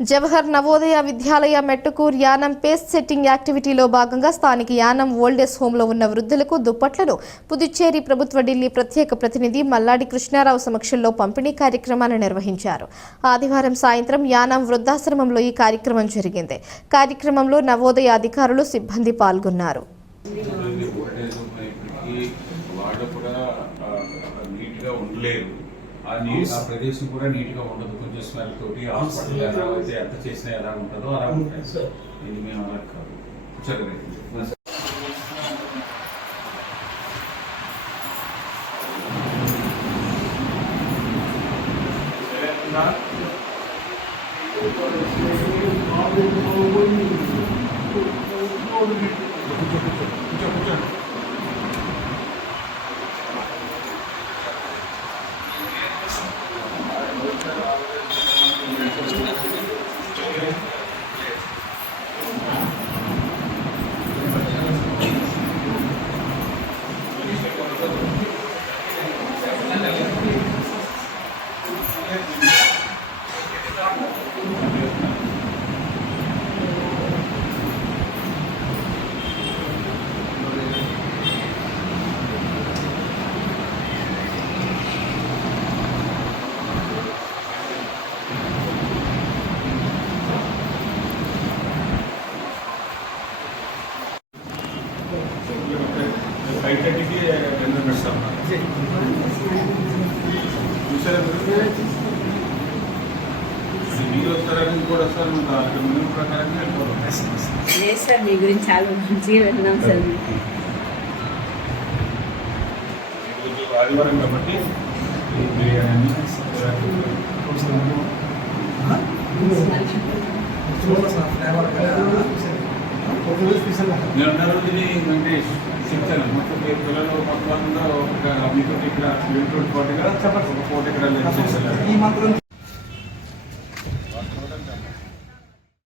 Jawahar Navodaya Vidyalaya Mettukur Yanam pace setting యాక్టివిటీలో భాగంగా స్థానిక యానం ఓల్డేజ్ హోంలో ఉన్న వృద్ధులకు దుప్పట్లను పుదుచ్చేరి ప్రభుత్వ ఢిల్లీ ప్రత్యేక ప్రతినిధి మల్లాడి కృష్ణారావు సమక్షంలో పంపిణీ కార్యక్రమాన్ని నిర్వహించారు. ఆదివారం సాయంత్రం యానం వృద్ధాశ్రమంలో ఈ కార్యక్రమం జరిగింది. కార్యక్రమంలో నవోదయ అధికారులు సిబ్బంది పాల్గొన్నారు. కూడా ఆ, ఉండలేరు ఆ ప్రదేశం కూడా నీట్గా ఉండదు. కొంచెం స్మెల్ తోటి హాస్పిటల్ అయితే ఎంత చేసినా ఎలా ఉంటుందో అలా ఉంటాయి. ఇది మేము అలా కాదు. కూర్చోగలిగింది కూర్చో కూర్చో ఫైవ్ థర్టీకి రెండు పెడతాం చూసారా మీరు? వస్తారని కూడా వస్తారు ముందు ప్రకారంగా లేదు సార్ మీ గురించి చాలా మంచిగా విన్నాం సార్ ఆదివారం కాబట్టి నేను వెంకటేష్ చెప్తాను మొత్తం మీ పిల్లలు మొత్తం అందరూ ఒక మీతో ఇక్కడ పాటుగా ఒక కోటి ఇక్కడ ఈ మాత్రం